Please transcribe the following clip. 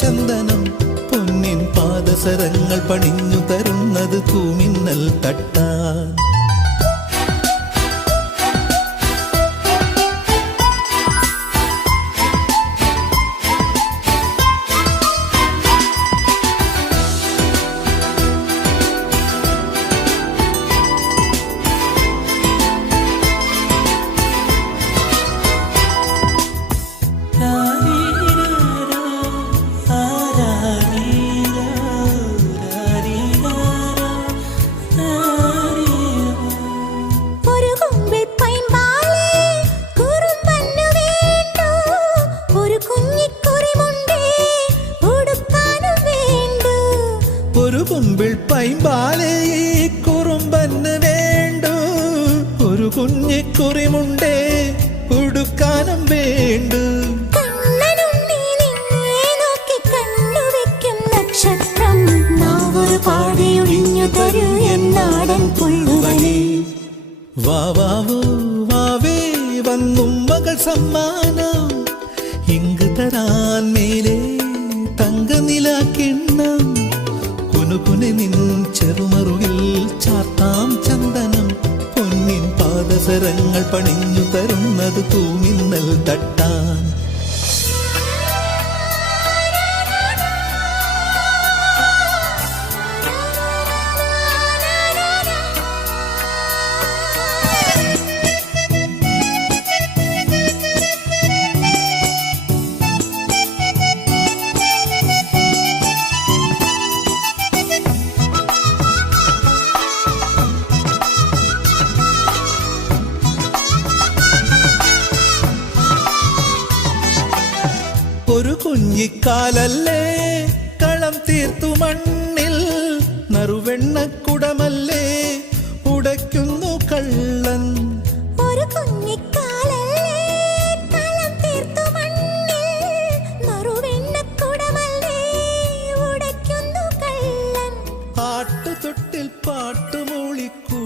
ചന്ദനം പൊന്നിൻ പാദസരങ്ങൾ പണിഞ്ഞു തരുന്നത് തൂമിന്നൽ തട്ടാൻ. ഒരു കുമ്പിൾ പൈമ്പാലേ കുറുമ്പന് വേണ്ടു, ഒരു കുഞ്ഞിക്കുറിമുണ്ടേ ഉടുക്കാനും വേണ്ടു. വാവാവോ വാവേ വന്നും മകൾ സമ്മാനം ഇങ്ങ് തരാൻ മേലെ തങ്കനിലാക്കിണ്ണം. കുനുകുനെ നിൻ ചെറുമറുകിൽ ചാർത്താം ചന്ദനം പൊന്നിൻ പാദസരങ്ങൾ പണിഞ്ഞു തരുന്നത് തൂമിന്നൽ തട്ടാൻ. ഒരു കുഞ്ഞിക്കാലല്ലേ കളം തീർത്തു മണ്ണിൽ, നറുവെണ്ണക്കുടമല്ലേ ഉടയ്ക്കുന്നു കള്ളൻ. ഒരു കുഞ്ഞിക്കാലല്ലേ കളം തീർത്തു മണ്ണിൽ, നറുവെണ്ണക്കുടമല്ലേ ഉടയ്ക്കുന്നു കള്ളൻ. ആട്ടുതൊട്ടിൽ പാട്ടുമൂളിക്കു